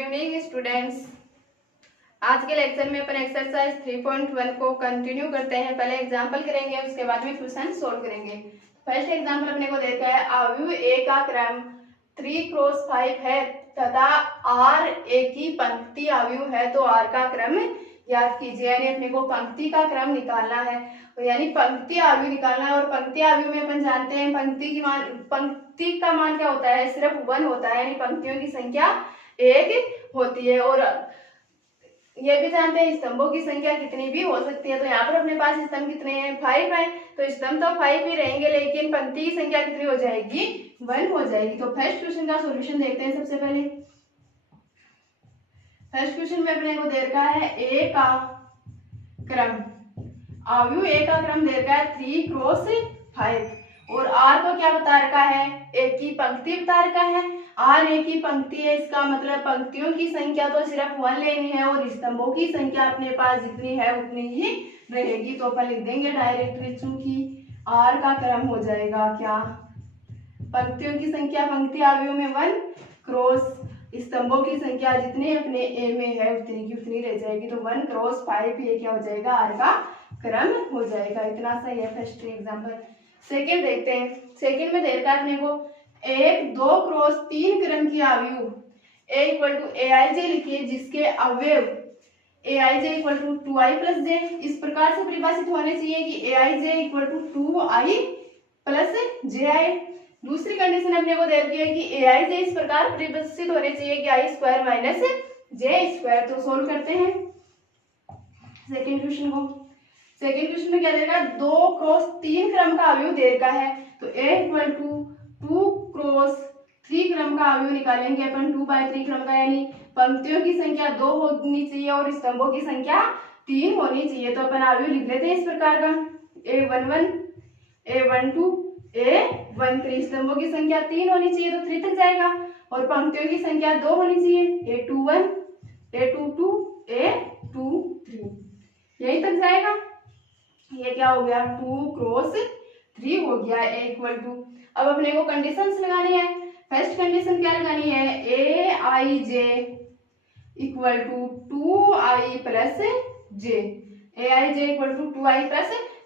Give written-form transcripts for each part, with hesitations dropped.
Evening students. आज के lecture में अपन एक्सरसाइज 3.1 को कंटिन्यू करते हैं। पहले एग्जांपल करेंगे, उसके बाद में क्वेश्चन सोल्व करेंगे। फर्स्ट एग्जांपल अपने को देखा है, अवयव ए का क्रम 3x5 है तथा आर ए की पंक्ति अवयव है तो आर का क्रम याद कीजिए। यानी अपने को पंक्ति का क्रम निकालना है, यानी पंक्ति अवयव निकालना है। और पंक्ति अवयव में अपन जानते हैं पंक्ति का मान क्या होता है, सिर्फ 1 होता है, यानी पंक्तियों की संख्या 1 होती है। और ये भी जानते हैं स्तंभों की संख्या कितनी भी हो सकती है। तो यहाँ पर अपने पास स्तंभ कितने हैं, 5 है, तो स्तंभ तो 5 ही रहेंगे, लेकिन पंक्ति की संख्या कितनी हो जाएगी, 1 हो जाएगी। तो फर्स्ट क्वेश्चन का सॉल्यूशन देखते हैं। सबसे पहले फर्स्ट क्वेश्चन में अपने को दे रखा है ए का क्रम, अवयव ए का क्रम दे रखा है 3x5 और आर को क्या बता रखा है, ए की पंक्ति बता रखा है। आर ए की पंक्ति है, इसका मतलब पंक्तियों की संख्या तो सिर्फ 1 लेनी है और स्तंभों की संख्या अपने पास जितनी है उतनी ही रहेगी। तो अपन लिख देंगे डायरेक्टली, चूंकि आर का क्रम हो जाएगा क्या, पंक्तियों की संख्या पंक्ति अवयव में 1 क्रॉस स्तंभों की संख्या जितनी अपने ए में है उतनी की उतनी रह जाएगी। तो 1x5 ये क्या हो जाएगा, आर का क्रम हो जाएगा। इतना सही है फर्स्ट एग्जाम्पल। सेकेंड देखते हैं। सेकेंड में दे रखा है अपने को 2x3 क्रम की अवयव a = aij लिखिए, जिसके अवयव aij = 2i + j इस प्रकार से परिभाषित होने चाहिए कि aij = 2i + ji। दूसरी कंडीशन अपने को दे रखी है कि aij इस प्रकार परिभाषित होने चाहिए कि i² - j²। तो सोल्व करते हैं सेकेंड क्वेश्चन को। सेकेंड क्वेश्चन में क्या देगा, 2x3 क्रम का अवयव दे रखा है, तो a = 2x3 क्रम का अवयव निकालेंगे अपन 2/3 क्रम का, यानी पंक्तियों की संख्या 2 होनी चाहिए और स्तंभों की संख्या 3 होनी चाहिए। तो अपन अवयव लिख लेते हैं इस प्रकार का, a11 a12 a13 स्तंभों की संख्या 3 होनी चाहिए तो 3 तक जाएगा और पंक्तियों की संख्या 2 होनी चाहिए, a21 a22 a23 यही तक जाएगा। ये क्या हो गया, 2x3 हो गया। a अब अपने को कंडीशंस लगानी है। फर्स्ट कंडीशन क्या लगानी है, aij = 2i + j। aij = 2i +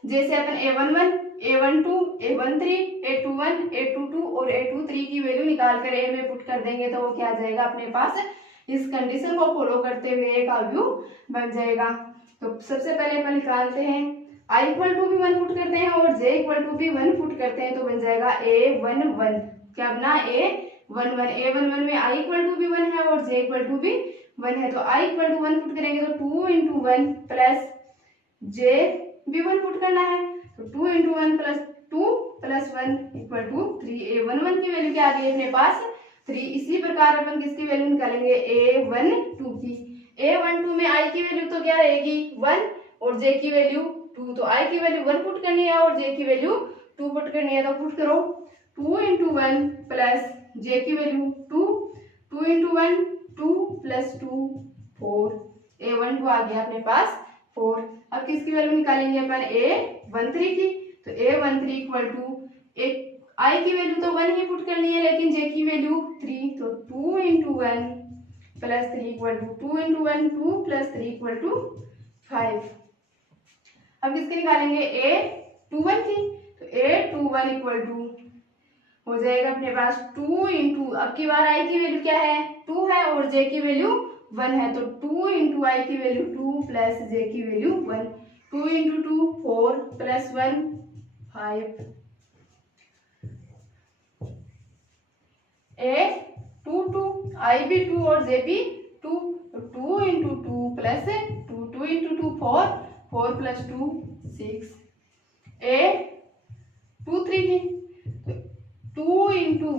j से अपन a11 a12 a13 a21 a22 और a23 की वैल्यू निकाल कर a में पुट कर देंगे तो वो क्या आ जाएगा, अपने पास इस कंडीशन को फॉलो करते हुए एक अवयव बन जाएगा। तो सबसे पहले अपन निकालते हैं, i = भी 1 पुट करते हैं और j = भी 1 पुट करते हैं, तो बन जाएगा a11। क्या बना, a11। a11 में i = भी 1 है और j = भी 1 है, तो i = 1 पुट करेंगे तो 2 × 1 प्लस j भी 1 पुट करना है, तो 2 × 1 + 2 + 1 = 3। a11 की वैल्यू क्या आ गई अपने पास, 3। इसी प्रकार अपन किसकी वैल्यू निकालेंगे, a12 की। a12 में i की वैल्यू तो क्या रहेगी, 1 और j की वैल्यू 2, तो i की वैल्यू 1 पुट करनी है और j की वैल्यू 2 पुट करनी है। तो पुट करो 2 × 1 प्लस j की वैल्यू 2, 2 × 1 2 + 2 4। a12 आ गया अपने पास 4। अब किसकी वैल्यू निकालेंगे अपन, a13 की। तो a13 = i की वैल्यू तो 1 ही पुट करनी है लेकिन j की वैल्यू 3, तो 2 × 1 + 3 = 2 × 1 2 + 3 = 5। अब किसकी निकालेंगे, a21 की। तो a21 = हो जाएगा अपने पास 2 × अब की बार i की वैल्यू क्या है, 2 है और j की वैल्यू 1 है, तो 2 × i की वैल्यू 2 प्लस j की वैल्यू 1। 2 × 2 4 + 1 5। a22 i भी 2 और j भी 2, तो 2 × 2 प्लस 2 2 × 2 4 4 + 2 6। a23 की, तो 2 ×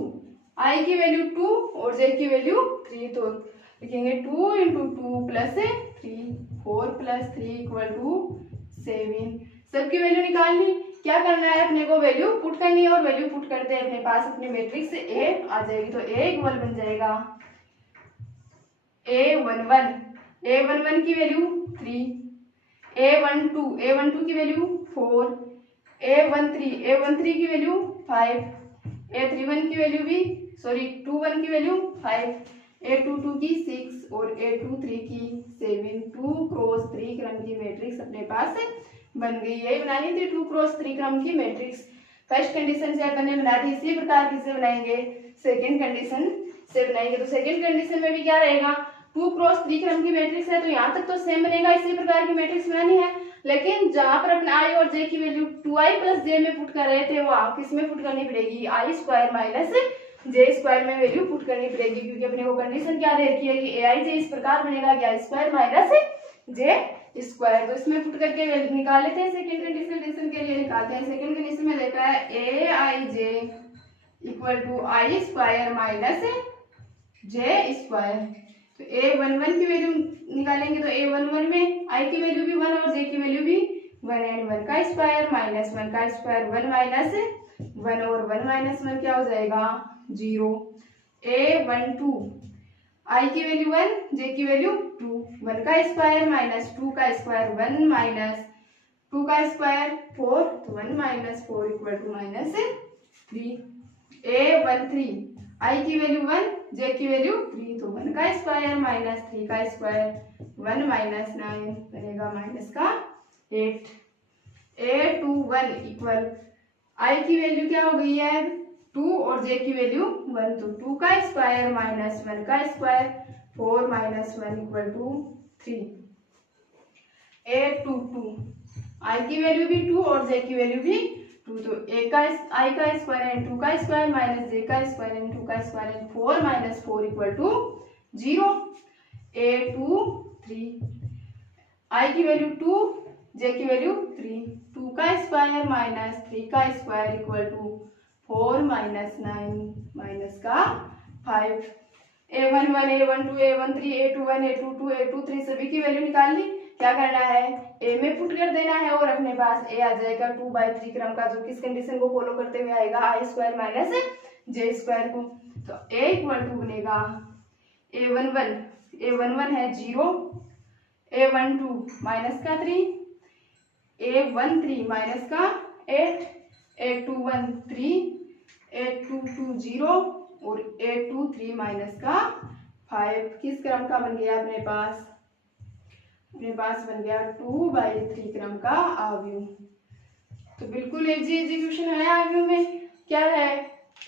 i की वैल्यू 2 और j की वैल्यू 3, तो लिखेंगे 2 × 2 + 3 4 + 3 = 7। सबकी वैल्यू निकालनी, क्या करना है अपने को, वैल्यू पुट करनी है और वैल्यू पुट करते हैं अपने पास अपने मैट्रिक्स से a आ जाएगी। तो a बन जाएगा a11 की वैल्यू 3, a12 की वैल्यू 4, a13 की वैल्यू 5, a31 की वैल्यू भी 21 की वैल्यू 5, A22 की 6 और A23 की 7, 2 क्रॉस 3 क्रम की मैट्रिक्स अपने पास बन गई है। बनानी थी 2 क्रॉस 3 क्रम की मैट्रिक्स। फर्स्ट कंडीशन से अपन ने बना दी, इसी प्रकार किसे बनाएंगे, सेकंड कंडीशन से बनाएंगे। तो सेकंड कंडीशन में भी क्या रहेगा, 2 क्रॉस 3 क्रम की मैट्रिक्स है तो यहाँ तक तो सेम बनेगा, इसी प्रकार की मैट्रिक्स बनानी है। लेकिन जहां पर अपन आई और जे की वैल्यू 2i प्लस जे में पुट कर रहे थे, वो आप किस में पुट करनी पड़ेगी, आई स्क्वायर माइनस जे स्क्वायर में वैल्यू पुट करनी पड़ेगी, क्योंकि अपने को कंडीशन क्या दे रखी है कि ए आई जे इस प्रकार बनेगा कि आई स्क्वायर माइनस जे स्क्वायर। तो इसमें पुट करके निकाल लेते हैं। सेकंड कंडीशन के लिए निकालते हैं। सेकंड कंडीशन में देखा है a i j equal to i square minus j square. तो A11 की वैल्यू निकालेंगे तो A11 में आई की वैल्यू भी 1 और जे की वैल्यू भी 1 एंड 1 का स्क्वायर माइनस 1 का स्क्वायर 1 माइनस 1 और 1 माइनस 1 क्या हो जाएगा 0। A12 आई की वैल्यू 1 जे की वैल्यू 2, 1 का स्क्वायर माइनस 2 का स्क्वायर 1 माइनस 2 का स्क्वायर 4, तो 1 minus 4 equal to minus 3। A13 I की वैल्यू 1 जे की वैल्यू 3, तो 1 का स्क्वायर माइनस 3 का स्क्वायर 1 माइनस 9 बनेगा माइनस का 8। A21 इक्वल आई की वैल्यू क्या हो गई है 2 और जे की वैल्यू 1, तो 2 का स्क्वायर माइनस 1 का square 4 minus 1 equal to 3। A22 I की वैल्यू भी 2 और जे की वैल्यू भी 2, तो ए का आई का स्क्वायर एंड 2 का स्क्वायर माइनस जे का स्क्वायर एंड 2 का square and 4 minus 4 equal to 0। A23 I की वैल्यू 2 जे की वैल्यू 3, 2 का स्क्वायर माइनस 3 का square equal to 4 minus 9 minus का 5। A11 A12 A13 A21 A22 A23 सभी की वैल्यू निकाल ली। क्या करना है, ए में पुट कर देना है और अपने पास ए आ जाएगा 2/3 क्रम का, जो किस कंडीशन को फॉलो करते हुए आएगा आई स्क्वायर माइनस जे स्क्वायर को। तो ए इक्वल टू बनेगा A11 है 0, A12 माइनस का 3, A13 माइनस का 8, A21 3, A22 0 और A23 माइनस का 5। किस क्रम का बन गया अपने पास बन गया 2/3 क्रम का आव्यूह। तो बिल्कुल इजी एग्जीक्यूशन है आव्यूह में। क्या है,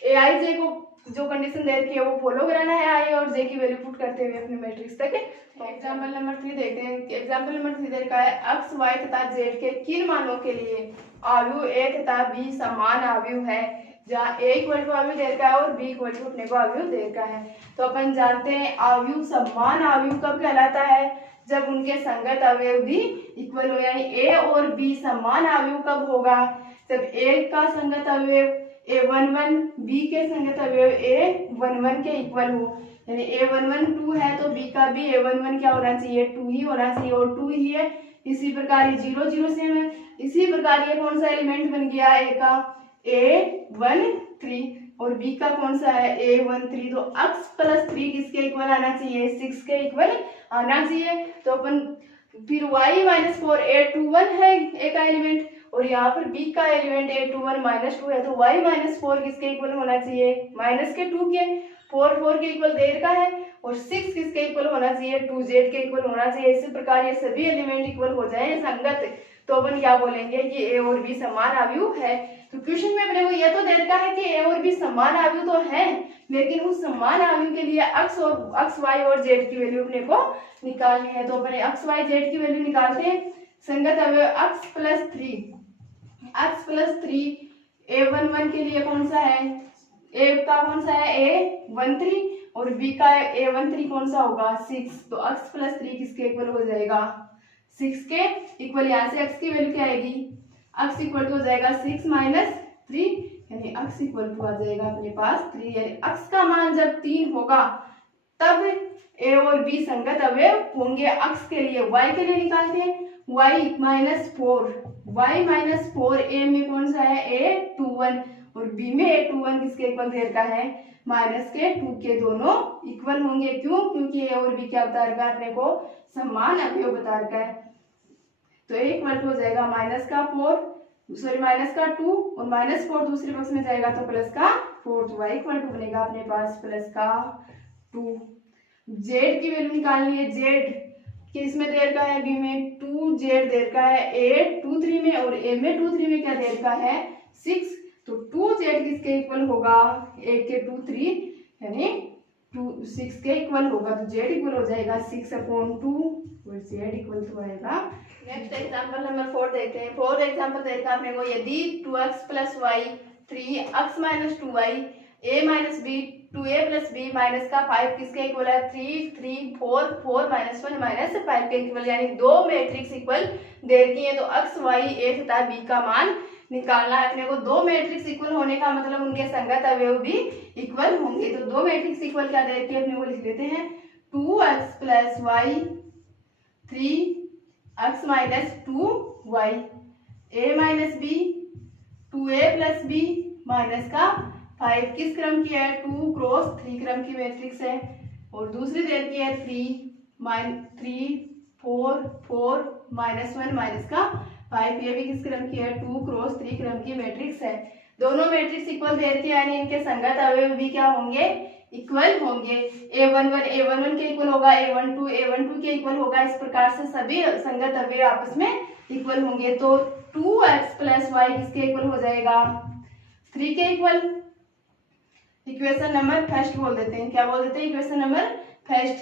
ए आई जे को जो कंडीशन दे रखी है वो फॉलो कराना है, आई और जे की वैल्यू पुट करते हुए अपने मैट्रिक्स तक। एग्जाम्पल नंबर 3 देखते हैं। एग्जाम्पल नंबर 3 दे रखा है एक्स वाई तथा जेड के किन मानों के लिए आव्यूह ए तथा बी समान आव्यूह है, जहाँ ए इक्वल टू आव्यूह दे रखा है और बी इक्वल टू अपने को आव्यूह दे रखा है। तो अपन जानते हैं आव्यूह समान आव्यूह कब कहलाता है, जब उनके संगत अवयव भी इक्वल हो, यानी ए और बी समान आव्यूह कब होगा, जब ए का संगत अवयव A11 बी के संगत अवयव A11 के इक्वल हो। यानी A11 2 है तो बी का भी A11 क्या होना चाहिए 2 ही होना चाहिए, और 2 ही है। इसी प्रकार 0 0 सेम है। इसी प्रकार ये कौन सा एलिमेंट बन गया, ए का A13 और बी का कौन सा है A13। तो x प्लस 3 किसके इक्वल आना चाहिए 6 के इक्वल आना चाहिए। तो अपन फिर y माइनस 4 A21 है ए का एलिमेंट, और यहाँ पर b का एलिमेंट A21 माइनस 2 है, तो y माइनस 4 किसके इक्वल होना चाहिए माइनस के 2 के। 4 के इक्वल देर का है, और 6 किसके इक्वल होना चाहिए 2z के इक्वल होना चाहिए। इसी प्रकार ये सभी एलिमेंट इक्वल हो जाए संगत, तो अपन क्या बोलेंगे कि ए और बी समान आव्यूह है। तो क्वेश्चन में अपने को यह तो देता है कि ए और बी समान आव्यूह तो है, लेकिन उस समान आव्यूह के लिए एक्स वाई और जेड की वैल्यू अपने को निकालनी है। तो अपन एक्स वाई जेड की वैल्यू निकालते हैं। संगत अवयव x प्लस 3 A11 के लिए कौन सा है, ए का कौन सा है A13 और बी का A13 कौन सा होगा 6। तो x प्लस 3 किसके इक्वल हो जाएगा 6 के इक्वल। यहाँ से x की वैल्यू क्या आएगी, x इक्वल टू हो जाएगा 6 माइनस 3, यानी x इक्वल टू आ जाएगा अपने पास 3। यानी x का मान जब 3 होगा तब a और b संगत अवयव होंगे। x के लिए y के लिए निकालते हैं, y माइनस 4 a में कौन सा है A21 और b में A21 किसके इक्वल दे रखा है माइनस के 2 के, दोनों इक्वल होंगे। क्यों, क्योंकि a और b क्या बता रखा है अपने को समान अवयव बता रखा है। तो a इक्वल हो जाएगा माइनस का 2 और माइनस 4 दूसरे पक्ष में जाएगा तो प्लस का 4, तो y इक्वल टू बनेगा अपने पास प्लस का 2। जेड की वैल्यू निकालनी है। जेड किस में दे रखा है, बी में 2, जेड दे रखा है ए 2 3 में, और ए में 2 3 में क्या दे रखा है 6। तो 2 जेड किसके इक्वल होगा, ए के 2 3 यानी 2 6 के इक्वल होगा। तो जेड इक्वल हो जाएगा 6/2 और जेड इक्वल तो आएगा। नेक्स्ट एग्जांपल नंबर 4 देखते हैं। फोर्थ एग्जांपल दे रखा है अपने को, यदि 2x + y 3x - 2y a - b 2a + b minus का 5 किसके इक्वल है, 3 3 4 4 -1 -5 के इक्वल, यानी दो मैट्रिक्स इक्वल दे रखी है। तो x y a तथा b का मान निकालना है अपने को। दो मैट्रिक्स इक्वल होने का मतलब उनके संगत अवयव भी इक्वल होंगे। तो दो मैट्रिक्स इक्वल क्या दे रखी है अपने को, लिख लेते हैं 2x + y 3x - 2y a - b 2a + b minus का 5 किस क्रम की है, 2 क्रॉस 3 क्रम की मैट्रिक्स है। और दूसरी दे रखी है 3 4 4 -1 माइनस का 5, ये भी किस क्रम की है, 2 क्रॉस 3 क्रम की मैट्रिक्स है। दोनों मैट्रिक्स इक्वल दे रखी है, यानी इनके संगत अवयव भी क्या होंगे, इक्वल होंगे। a11 के इक्वल होगा, a12 के इक्वल होगा। इस प्रकार से सभी संगत अवयव आपस में इक्वल होंगे। तो 2x + y किसके इक्वल हो जाएगा, 3 के इक्वल। इक्वेशन नंबर फर्स्ट बोल देते हैं, क्या बोल देते हैं, equation number first.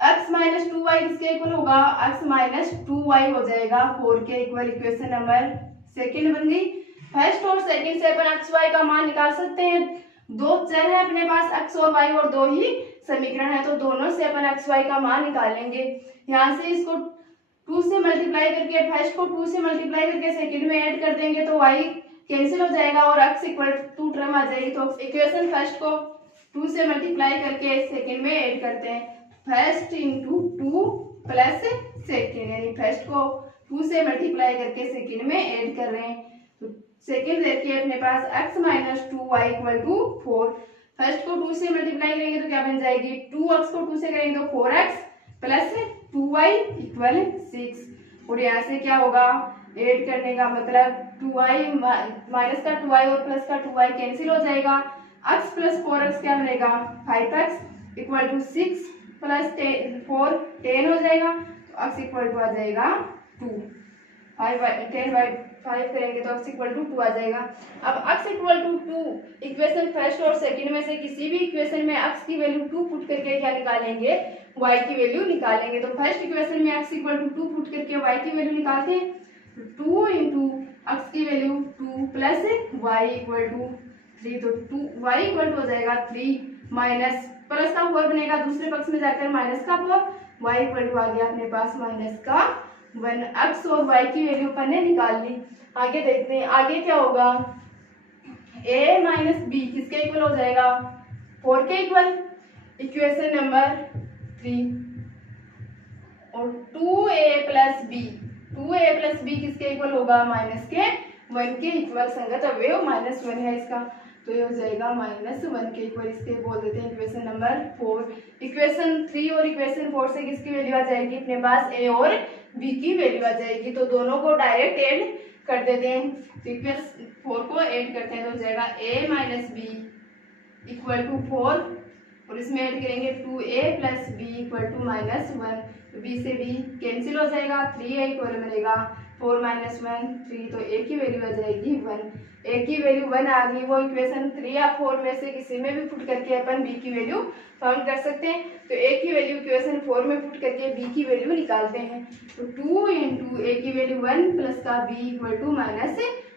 x - 2y किसके इक्वल होगा, x - 2y हो जाएगा 4 के इक्वल। इक्वेशन नंबर सेकंड बन गई। फर्स्ट और सेकंड से अपन x y का मान निकाल सकते हैं। दो चर है अपने पास x और y, और दो ही समीकरण है, तो दोनों से अपन x y का मान निकालेंगे। यहाँ से इसको 2 से मल्टीप्लाई करके, फर्स्ट को 2 से मल्टीप्लाई करके सेकंड में ऐड कर देंगे तो y कैंसिल हो जाएगा और x = टर्म आ जाएगी। तो इक्वेशन फर्स्ट को 2 से मल्टीप्लाई करके सेकंड में ऐड करते हैं। फर्स्ट इंटू 2 प्लस सेकंड, यानी फर्स्ट को 2 से मल्टीप्लाई करके सेकंड में ऐड कर रहे हैं। तो सेकंड देखिए अपने पास x - 2y = 4। फर्स्ट को 2 से मल्टीप्लाई करेंगे तो क्या बन जाएगी, 2x को 2 से करेंगे तो 4x + 2y = 6। और यहाँ से क्या होगा, ऐड करने का मतलब 2y माइनस का 2y और प्लस का 2y कैंसिल हो जाएगा। x + 4x क्या बनेगा, 5x = 6 + 4 10 हो जाएगा। तो x = आ जाएगा 2। 10/5 करेंगे तो x = 2 आ जाएगा। अब x = 2 इक्वेशन फर्स्ट और सेकंड में से किसी भी इक्वेशन में x की वैल्यू 2 पुट करके क्या निकालेंगे, y की वैल्यू निकालेंगे। तो फर्स्ट इक्वेशन में x = 2 पुट करके y की वैल्यू निकालते हैं। 2 × x की वैल्यू 2 प्लस y = 3, तो 2 y = हो जाएगा 3 माइनस प्लस का 4 बनेगा, दूसरे पक्ष में जाकर माइनस का 4, y = आ गया अपने पास माइनस का 1। x और y की वैल्यू अपन ने निकाल ली। आगे देखते हैं आगे क्या होगा, a - b किसके इक्वल हो जाएगा, 4 के इक्वल। इक्वेशन नंबर 3 और 2a + b किसके इक्वल होगा, -1 के इक्वल। संगत अवयव -1 है इसका, तो ये हो जाएगा -1 के इक्वल। इसके बोल देते हैं इक्वेशन नंबर 4। इक्वेशन 3 और इक्वेशन 4 से किसकी वैल्यू आ जाएगी, अपने पास a और b की वैल्यू आ जाएगी। तो दोनों को डायरेक्ट ऐड कर देते हैं। तो इक्वेशन 4 को ऐड करते हैं तो हो जाएगा a - b = 4, और इसमें ऐड करेंगे 2a + b = -1। तो b से b कैंसिल हो जाएगा, 3a इक्वल बनेगा 4 - 1 3, तो a की वैल्यू आ जाएगी 1। a की वैल्यू 1 आ गई, वो इक्वेशन 3 या 4 में से किसी में भी पुट करके अपन b की वैल्यू फाउंड कर सकते हैं। तो a की वैल्यू इक्वेशन 4 में पुट करके b की वैल्यू निकालते हैं। तो 2 × a की वैल्यू 1 प्लस का b =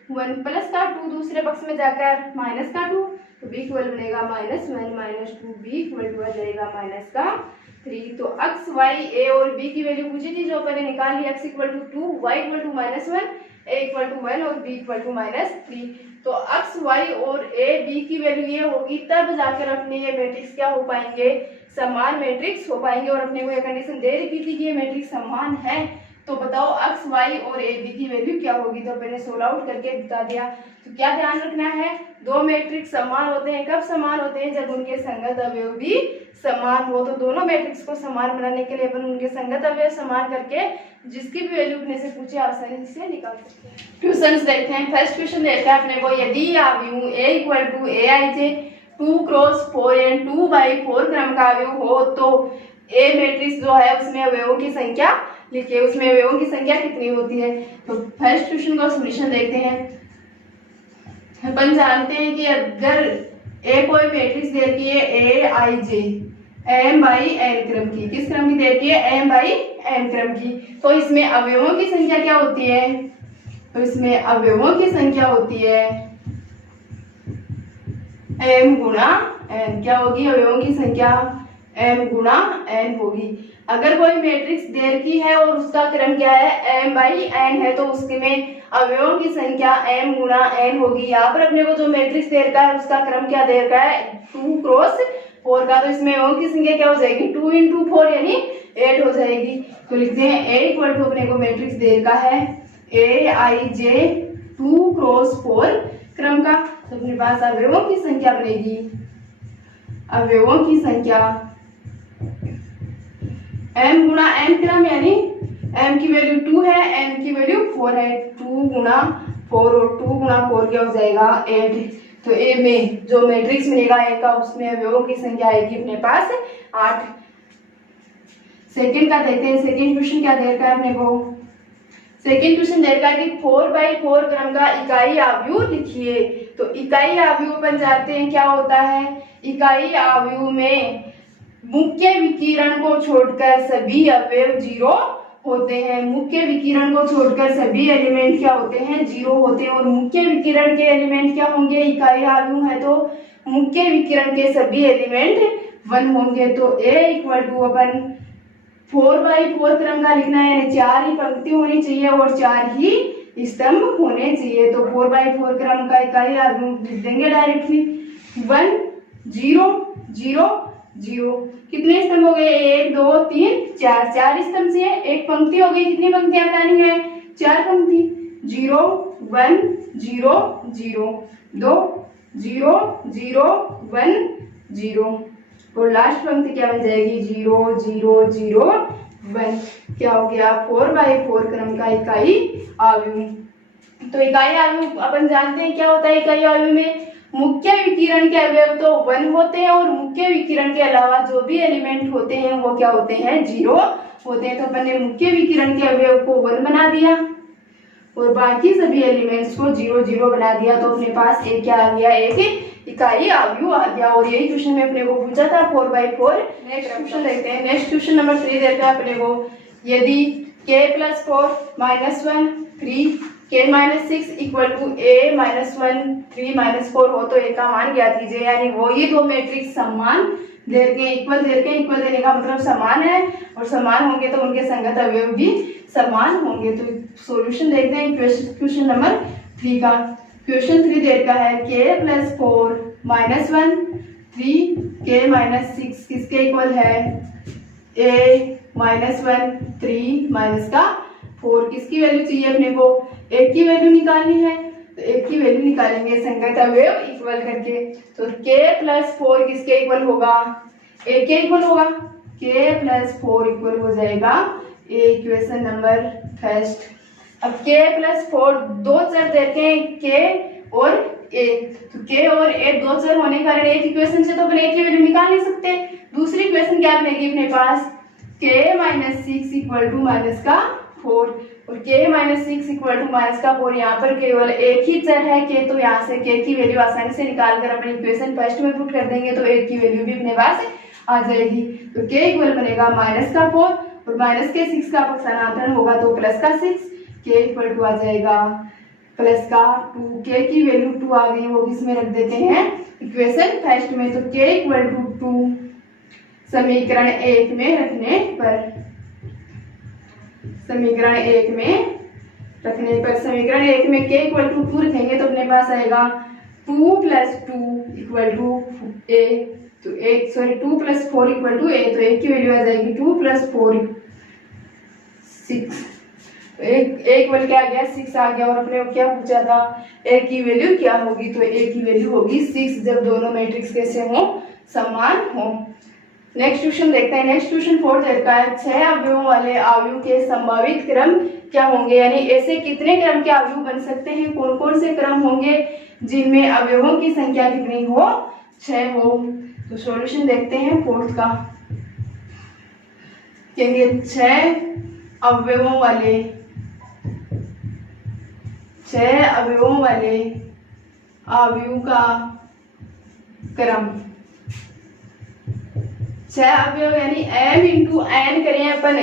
-1 प्लस का 2 दूसरे पक्ष में जाकर माइनस का 2, तो b इक्वल बनेगा -1 - 2, b इक्वल आ जाएगा -3। तो x y a और b की वैल्यू पूछी थी जो अपन ने निकाल ली। x = 2, y = -1, a = 1 और b = -3। तो x y और a b की वैल्यू ये होगी, तब जाकर अपने ये मैट्रिक्स क्या हो पाएंगे, समान मैट्रिक्स हो पाएंगे। और अपने को ये कंडीशन दे रखी थी कि ये मैट्रिक्स समान है, तो बताओ x y और a b की वैल्यू क्या होगी। तो मैंने सोल्व आउट करके बता दिया। तो क्या ध्यान रखना है, दो मैट्रिक्स समान होते हैं, कब समान होते हैं, जब उनके संगत अवयव भी समान हो। तो दोनों मैट्रिक्स को समान बनाने के लिए अपन उनके संगत अवयव समान करके जिसकी भी वैल्यू अपने से पूछे आसानी से निकाल सकते हैं। क्वेश्चंस देखते हैं। फर्स्ट क्वेश्चन देखते हैं अपने को, यदि आव्यूह a = aij 2 क्रॉस 4 यानी 2/4 क्रम का अवयव हो तो ए मैट्रिक्स जो है उसमें अवयवों की संख्या लिखिए, उसमें अवयवों की संख्या कितनी होती है। तो फर्स्ट क्वेश्चन का सॉल्यूशन देखते हैं। अपन जानते हैं कि अगर ए कोई मैट्रिक्स दे रखी है a i J m by n क्रम की, किस क्रम की दे रखी है, m बाई n क्रम की, तो इसमें अवयवों की संख्या क्या होती है, तो इसमें अवयवों की संख्या होती है m गुणा n। क्या होगी, अवयवों की संख्या m गुणा n होगी। अगर कोई मैट्रिक्स दे रखी है और उसका क्रम क्या है, m बाई n है, तो उसमें अवयवों की संख्या m गुणा n होगी। यहाँ पर अपने को जो मैट्रिक्स दे रखा है उसका क्रम क्या दे रखा है, 2 क्रॉस 4 का, तो इसमें अवयवों की संख्या क्या हो जाएगी, 2 × 4 यानी 8 हो जाएगी। तो लिखते हैं a इक्वल टू अपने को मैट्रिक्स दे रखा है ए आई जे 2 क्रॉस 4 क्रम का, तो अपने पास अवयवों की संख्या बनेगी, अवयवों की संख्या m गुणा n क्रम यानी m की वैल्यू 2 है, n की वैल्यू 4 है, 2 गुणा 4 और 2 गुणा 4 क्या हो जाएगा 8। तो ए में जो मैट्रिक्स मिलेगा ए का उसमें अवयवों की संख्या आएगी अपने पास 8। सेकंड का देखते हैं, सेकंड क्वेश्चन क्या दे रखा है अपने को। सेकंड क्वेश्चन दे रखा है कि 4/4 क्रम का इकाई आव्यूह लिखिए। तो इकाई आव्यूह बन जाते हैं, क्या होता है, इकाई आव्यूह में मुख्य विकिरण को छोड़कर सभी अवयव 0 होते हैं। मुख्य विकिरण को छोड़कर सभी एलिमेंट क्या होते हैं, 0 होते हैं। और मुख्य विकिरण के एलिमेंट क्या होंगे, इकाई आव्यूह है तो मुख्य विकिरण के सभी एलिमेंट 1 होंगे। तो ए इक्वल टू अपन 4/4 क्रम का लिखना है, यानी 4 ही पंक्ति होनी चाहिए और 4 ही स्तंभ होने चाहिए। तो 4/4 क्रम का इकाई आव्यूह लिख देंगे डायरेक्टली 1 0 0 0। कितने स्तंभ हो गए, 1 2 3 4, 4 स्तंभ से एक पंक्ति हो गई। कितनी पंक्तियां बनानी है, 4 पंक्ति। 0 1 0 0 2 0 0 1 0 और लास्ट पंक्ति क्या बन जाएगी, 0 0 0 1। क्या हो गया, 4/4 क्रम का इकाई आव्यूह। तो इकाई आव्यूह अपन जानते हैं क्या होता है, इकाई आव्यूह में मुख्य विकिरण के अवयव तो 1 होते हैं और मुख्य विकिरण के अलावा जो भी एलिमेंट होते हैं वो क्या होते हैं, 0 होते हैं। तो अपन ने मुख्य विकिरण के अवयव को 1 बना दिया और बाकी सभी एलिमेंट्स को 0 0 बना दिया। तो अपने पास एक क्या आ गया, एक इकाई आव्यूह आ गया। और यही क्वेश्चन में अपने को पूछा था 4/4। नेक्स्ट क्वेश्चन देखते हैं। नेक्स्ट क्वेश्चन नंबर 3 देता है अपने को, यदि k + 4 - 1 3 k - 6 = a - 1 3 - 4 हो तो a का मान ज्ञात कीजिए। यानी वो ही दो मैट्रिक्स समान दे के इक्वल देने का मतलब समान है और समान होंगे तो उनके संगत अवयव भी समान होंगे। तो सॉल्यूशन देखते हैं क्वेश्चन नंबर 3 का। क्वेश्चन 3 दे रखा है k + 4 - 1 3 k - 6 किसके इक्वल है, a - 1 3 - 4। किसकी वैल्यू चाहिए अपने को, एक की वैल्यू निकालनी है तो एक की वैल्यू निकालेंगे संगत अवयव इक्वल करके। तो k + 4 किसके इक्वल होगा, a के इक्वल होगा। k + 4 इक्वल हो जाएगा a, इक्वेशन नंबर फर्स्ट। अब k + 4 दो चर देते हैं k और a, तो k और a दो चर होने के कारण एक इक्वेशन से तो अपन a की वैल्यू निकाल नहीं सकते। दूसरी इक्वेशन क्या बनेगी अपने पास, k - 6 = -4 और k - 6 = -4। यहाँ पर केवल एक ही चर है k, तो यहाँ से k की वैल्यू आसानी से निकाल कर अपनी इक्वेशन फर्स्ट में पुट कर देंगे तो एक की वैल्यू भी अपने पास आ जाएगी। तो k इक्वल बनेगा -4 और -6 का स्थानांतरण होगा तो +6। k इक्वल टू आ जाएगा +2। k की वैल्यू 2 आ गई, वो किसमें रख देते हैं, इक्वेशन फर्स्ट में। तो k = 2 समीकरण 1 में रखने पर, समीकरण 1 में रखने पर, समीकरण 1 में k = 2 रखेंगे तो अपने पास आएगा 2 + 2 = a। तो 2 + 4 = a, तो एक की वैल्यू आ जाएगी 2 + 4 6। तो एक वाले क्या आ गया, 6 आ गया। और अपने को क्या पूछा था, a की वैल्यू क्या होगी, तो a की वैल्यू होगी 6 जब दोनों मैट्रिक्स कैसे हो, समान हो। नेक्स्ट क्वेश्चन देखते हैं। नेक्स्ट क्वेश्चन 4 देता है 6 अवयवों वाले आव्यूह के संभावित क्रम क्या होंगे, यानी ऐसे कितने क्रम के आव्यूह बन सकते हैं, कौन कौन से क्रम होंगे जिनमें अवयवों की संख्या कितनी हो, 6 हो तो सॉल्यूशन देखते हैं फोर्थ का। कहेंगे 6 अवयवों वाले 6 अवयवों वाले अवयव का क्रम। 6 अवयव यानी m इंटू n करें अपन,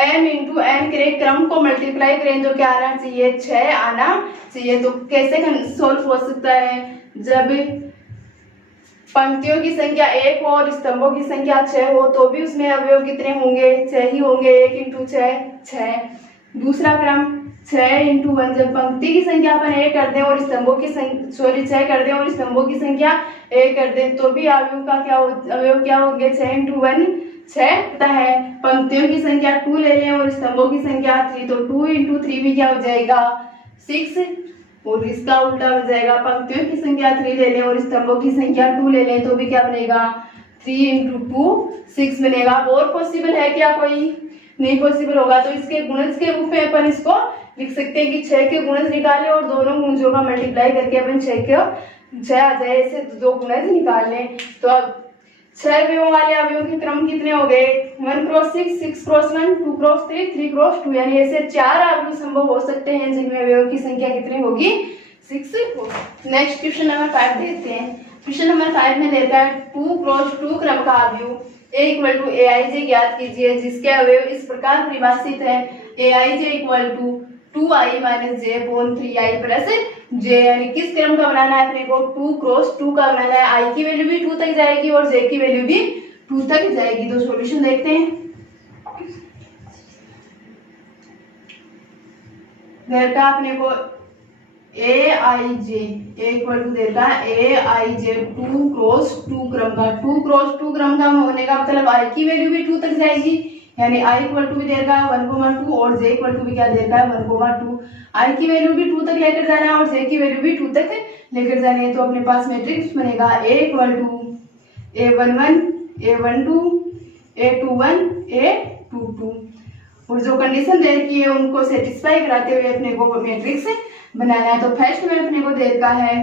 m इंटू n करें, क्रम को मल्टीप्लाई करें तो क्या आना चाहिए, 6 आना चाहिए। तो कैसे सोल्व हो सकता है, जब पंक्तियों की संख्या 1 हो और स्तंभों की संख्या 6 हो तो भी उसमें अवयव कितने होंगे, 6 ही होंगे। 1 इंटू 6 6। दूसरा क्रम 6 इंटू 1, जब पंक्ति की संख्या अपन 1 कर दें और स्तंभों की संख्या 6 कर दें और स्तंभों की संख्या 1 कर दें तो भी अवयव का अवयव क्या होंगे, 6 इंटू 1 6 है। पंक्तियों की संख्या 2 ले लें और स्तंभों की संख्या 3 तो 2 इंटू 3 भी क्या हो जाएगा 6, और इसका उल्टा हो जाएगा, पंक्तियों की संख्या 3 ले लें और स्तंभों की संख्या 2 ले लें तो भी क्या बनेगा 3 इंटू 2 6 बनेगा। और पॉसिबल है क्या, कोई नहीं पॉसिबल होगा तो इसके गुणज के रूप में अपन इसको लिख सकते हैं कि 6 के गुणज निकालें और दोनों गुणजों का मल्टीप्लाई करके अपन 6 आ जाए, ऐसे 2 गुणज निकाल लें। तो अब 6 अवयवों वाले अवयवों के क्रम कितने हो गए, 1 क्रॉस 6, 6 क्रॉस 1, 2 क्रॉस 3, 3 क्रॉस 2, यानी ऐसे 4 अवयव संभव हो सकते हैं जिनमें अवयवों की संख्या कितनी होगी 6 होगी। नेक्स्ट क्वेश्चन नंबर 5 देखते हैं। क्वेश्चन नंबर 5 में देता है 2 क्रॉस 2 क्रम का अवयव a इक्वल टू aij ज्ञात कीजिए जिसके अवयव इस प्रकार परिभाषित है, aij equal to 2i minus j upon 3i plus j. यानी किस क्रम का बनाना है अपने को, 2 क्रॉस 2 का बनाना है। i की वैल्यू भी 2 तक जाएगी और j की वैल्यू भी 2 तक जाएगी। तो सॉल्यूशन देखते हैं। देता अपने को aij इक्वल टू देता aij 2 क्रॉस 2 क्रम का। 2 क्रॉस 2 क्रम का होने का मतलब i की वैल्यू भी 2 तक जाएगी, यानी i इक्वल टू भी देगा 1,2 और j इक्वल टू भी क्या देता है 1,2। i की वैल्यू भी 2 तक लेकर जाना है और j की वैल्यू भी 2 तक लेकर जानी है। तो अपने पास मैट्रिक्स बनेगा a equal to a11 a12 a21 a22, और जो कंडीशन दे रखी है उनको सेटिस्फाई कराते हुए अपने को मैट्रिक्स बनाना है। तो फर्स्ट में अपने को दे रखा है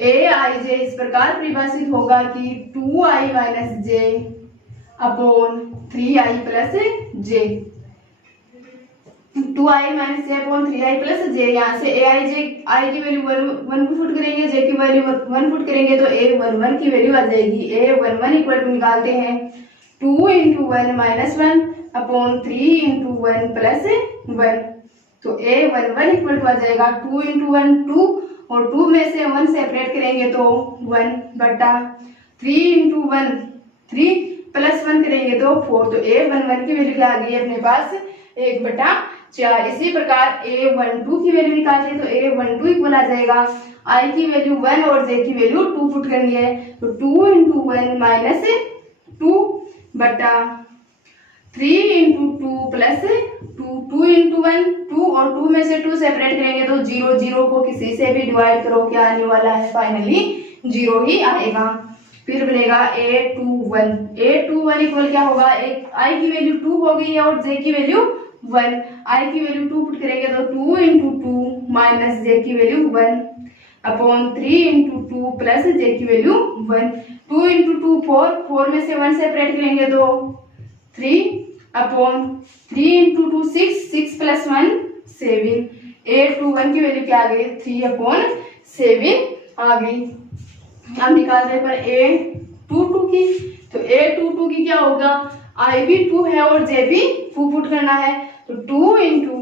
aij इस प्रकार परिभाषित होगा कि 2i minus j upon 3i plus j. 2i minus j upon 3i plus j, यहाँ से aij i की वैल्यू 1 पुट करेंगे, j की वैल्यू 1 पुट करेंगे तो a11 की वैल्यू आ जाएगी। a11 इक्वल टू निकालते हैं 2 into 1 minus 1 upon 3 into 1 plus 1। तो a11 इक्वल टू आ जाएगा 2 इंटू 1 2 और 2 में से 1 सेपरेट करेंगे तो 1 बटा 3 इंटू 1 3 प्लस 1 करेंगे तो 4। तो a11 की वैल्यू क्या आ गई अपने पास 1 बटा 4। इसी प्रकार a12 की वैल्यू निकालते तो a12 इक्वल आ जाएगा i की वैल्यू 1 और j की वैल्यू 2 पुट करनी है तो 2 इंटू 1 माइनस 2 बटा 3 इंटू 2 प्लस 2। 2 इंटू 1 2 और 2 में से 2 सेपरेट करेंगे तो 0 0 को किसी से भी डिवाइड करो क्या आने वाला है, फाइनली 0 ही आएगा। फिर बनेगा a21 इक्वल क्या होगा, i की वैल्यू 2 हो गई है और j की वैल्यू 1। i की वैल्यू 2 पुट करेंगे तो 2 इंटू 2 माइनस j की value 1 upon 3 into 2 plus j की वैल्यू 1। 2 इंटू 2 4 में से 1 सेपरेट करेंगे तो 3 अपॉन 3 इंटू 2 6 प्लस 1 7। a21 की वैल्यू क्या आ गई 3 अपॉन 7 आ गई। अब निकाल रहे पर a22 की, तो a22 की क्या होगा, i भी 2 है और j भी 2 पुट करना है तो 2 into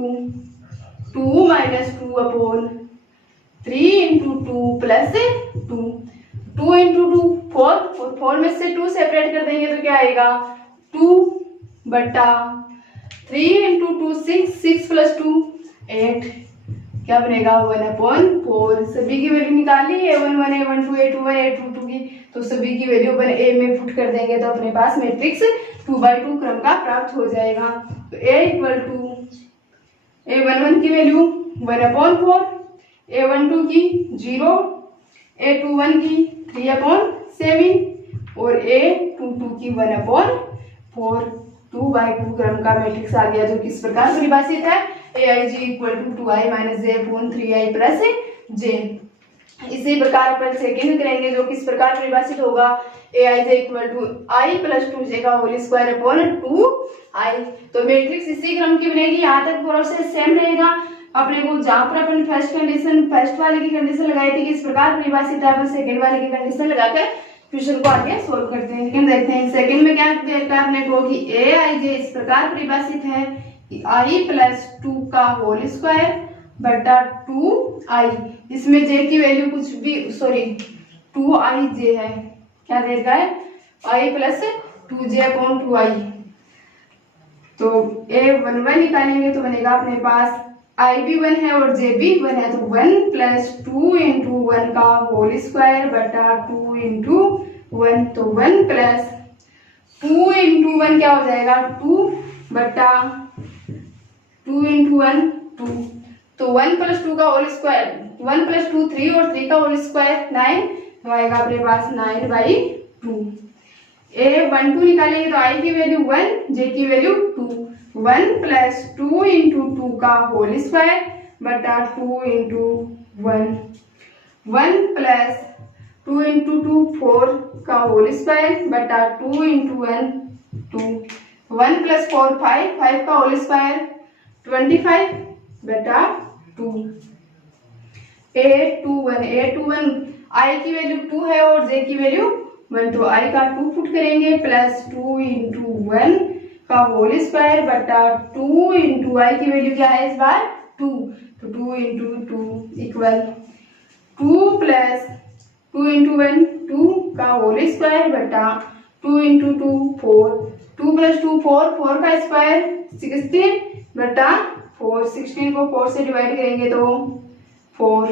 2 minus 2 upon 3 into 2 plus 2। 2 into 2 4 में से 2 सेपरेट कर देंगे तो क्या आएगा 2 बटा 3 इंटू 2 6 प्लस 2 8, क्या बनेगा 1/4। सभी की वैल्यू निकाली a11 a12 a21 a22 की, तो सभी की वैल्यू अपन a में पुट कर देंगे तो अपने पास मैट्रिक्स 2/2 क्रम का प्राप्त हो जाएगा। तो a इक्वल टू a11 की वैल्यू 1/4, a12 की 0, a21 की 3/7 और a22 की 1/4। 2/2 क्रम का मैट्रिक्स आ गया जो किस प्रकार परिभाषित है aij equal to 2i minus j upon 3i plus j. इसी प्रकार अपन सेकेंड करेंगे, जो किस प्रकार परिभाषित होगा, a i j equal to i plus 2j का होल स्क्वायर अपॉन 2i। तो मैट्रिक्स इसी क्रम की बनेगी, यहाँ तक प्रोसेस सेम रहेगा। अपने को जहाँ पर अपन फर्स्ट वाले की कंडीशन लगाई थी कि इस प्रकार परिभाषित है, अपन सेकंड वाले की कंडीशन लगाकर क्वेश्चन को आगे सोल्व करते हैं। लेकिन देखते हैं सेकंड में क्या देखा है अपने को कि ए आई जे इस प्रकार परिभाषित है कि आई प्लस 2 का होल स्क्वायर बटा 2i। इसमें जे की वैल्यू कुछ भी 2i जे है, क्या दे रखा है, i plus 2j upon 2i। तो a11 निकालेंगे तो बनेगा अपने पास i भी 1 है और j भी 1 है, तो 1 प्लस 2 इंटू 1 का होल स्क्वायर बटा 2 इंटू 1। तो 1 प्लस 2 इंटू 1 क्या हो जाएगा, 2 बटा 2 इंटू 1 2। तो 1 प्लस 2 का होल स्क्वायर, 1 प्लस 2 3 और 3 का होल स्क्वायर 9, तो आएगा अपने पास 9/2। a12 निकालेंगे तो i की वैल्यू 1, j की वैल्यू 2। 1 प्लस 2 इंटू 2 का होल स्क्वायर बटा 2 इंटू 1। 1 प्लस 2 इंटू 2 4 का होल स्क्वायर बटा 2 इंटू 1 2। 1 प्लस 4 5, 5 का होल स्क्वायर 25 बटा 2। a21 i की वैल्यू 2 है और j की वैल्यू 1, तो i का 2 पुट करेंगे प्लस 2 इंटू 1 का होल स्क्वायर बटा 2 इंटू i की वैल्यू क्या है इस बार 2, तो 2 इंटू 2 इक्वल 2 प्लस 2 इंटू 1 2 का होल स्क्वायर बटा 2 इंटू 2 4। 2 प्लस 2 4, 4 का स्क्वायर 16 बटा 4। 16 को 4 से डिवाइड करेंगे तो 4।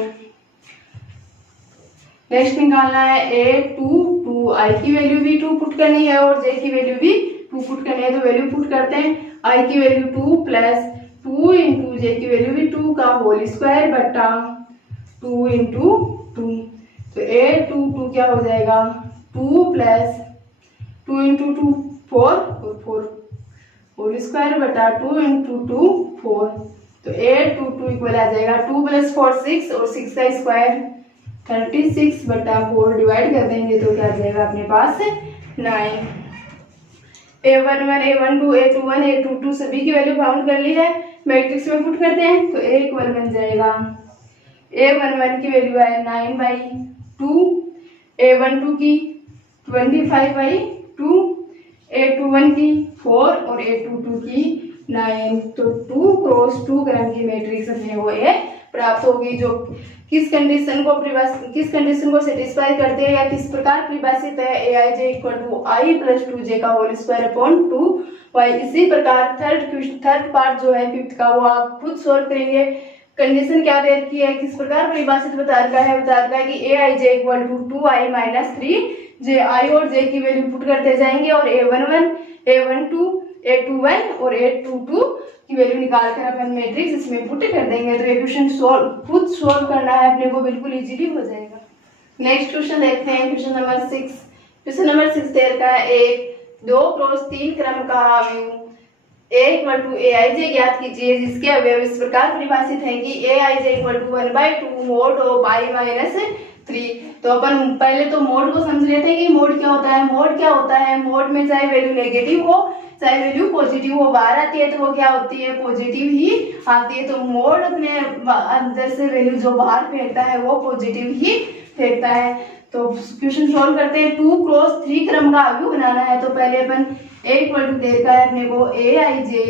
नेक्स्ट निकालना है a22, i की वैल्यू भी 2 पुट करनी है और j की वैल्यू भी 2 पुट करनी है, तो वैल्यू पुट करते हैं। i की वैल्यू 2 प्लस 2 इंटू j की वैल्यू भी 2 का होल स्क्वायर बटा 2 इंटू 2। तो a22 क्या हो जाएगा, 2 प्लस 2 इंटू 2 4 और 4 होल स्क्वायर बटा 2 इंटू 2 4। तो a22 इक्वल आ जाएगा 2 प्लस 4 6 और 6 का स्क्वायर 36 बटा 4 डिवाइड कर देंगे तो क्या आ जाएगा अपने पास 9। a11 a12 a21 a22 सभी की वैल्यू फाउंड कर ली है, मैट्रिक्स में पुट करते हैं तो a इक्वल बन जाएगा, a11 की वैल्यू है 9/2, a12 की 25/2, a21 की 4 और a22 की 9। तो 2 क्रॉस 2 क्रम की मैट्रिक्स हमें वो ये प्राप्त होगी, जो किस कंडीशन को सेटिस्फाई करते हैं या किस प्रकार परिभाषित है, a i j equal to i plus 2j का होल स्क्वायर अपॉन 2y। इसी प्रकार थर्ड पार्ट जो है फिफ्थ का, वो आप खुद सोल्व करेंगे। कंडीशन क्या दे रखी है, किस प्रकार परिभाषित बता रखा है कि a i j equal to 2i minus 3j, i और j की वैल्यू पुट करते जाएंगे और a11 a12 a21 और a22 की वैल्यू निकाल कर अपन मैट्रिक्स इसमें पुट कर देंगे, तो ये क्वेश्चन खुद सोल्व करना है अपने को, बिल्कुल इजीली हो जाएगा। नेक्स्ट क्वेश्चन देखते हैं, क्वेश्चन नंबर 6। क्वेश्चन नंबर 6 दे रखा है, एक 2 क्रॉस 3 क्रम का अवयव a equal to a i j ज्ञात कीजिए, जिसके अवयव इस प्रकार परिभाषित है कि a i j equal to 1/2 mod of i minus 3। तो अपन पहले तो मोड को समझ लेते हैं कि मोड क्या होता है। मोड क्या होता है, मोड में चाहे वैल्यू नेगेटिव हो चाहे वैल्यू पॉजिटिव हो, बाहर आती है तो वो क्या होती है, पॉजिटिव ही आती है। तो मोड में अंदर से वैल्यू जो बाहर फेंकता है वो पॉजिटिव ही फेंकता है। तो क्वेश्चन सॉल्व करते हैं। 2 क्रॉस 3 क्रम का अवयव बनाना है, तो पहले अपन a इक्वल टू दे रखा है अपने को ए आई जे